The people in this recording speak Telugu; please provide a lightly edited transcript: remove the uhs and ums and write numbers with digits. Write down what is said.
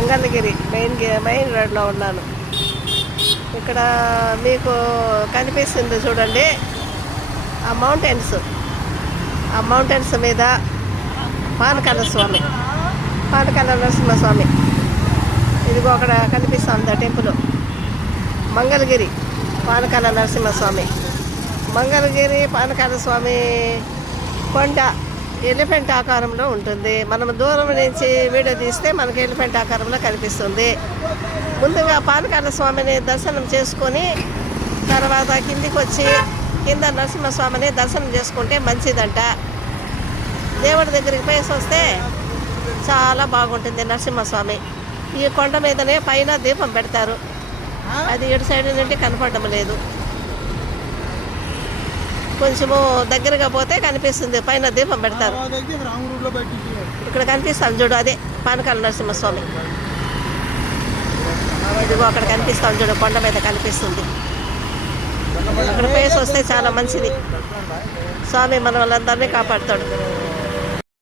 మంగళగిరి మెయిన్ రోడ్లో ఉన్నాను. ఇక్కడ మీకు కనిపిస్తుంది చూడండి, ఆ మౌంటైన్స్ మీద పానకాల నరసింహస్వామి. ఇదిగో అక్కడ కనిపిస్తుంది టెంపుల్. మంగళగిరి పానకాల నరసింహస్వామి. మంగళగిరి పానకాల స్వామి కొండ ఎలిఫెంట్ ఆకారంలో ఉంటుంది. మనం దూరం నుంచి వీడియో తీస్తే మనకి ఎలిఫెంట్ ఆకారంలో కనిపిస్తుంది. ముందుగా పానకాల స్వామిని దర్శనం చేసుకొని తర్వాత కిందికి వచ్చి కింద నరసింహస్వామిని దర్శనం చేసుకుంటే మంచిదంట. దేవుడి దగ్గరికి పోయేసి వస్తే చాలా బాగుంటుంది నరసింహస్వామి. ఈ కొండ మీదనే పైన దీపం పెడతారు. అది ఇటు సైడ్ నుండి కనపడడం లేదు. కొంచెము దగ్గరగా పోతే కనిపిస్తుంది, పైన దీపం పెడతారు. ఇక్కడ కనిపిస్తాను చూడు, అదే పానకాల నరసింహస్వామి. ఇదిగో అక్కడ కనిపిస్తాను చూడు, కొండ మీద కనిపిస్తుంది. అక్కడ పేసి వస్తే చాలా మంచిది. స్వామి మన వాళ్ళందరినీ కాపాడుతాడు.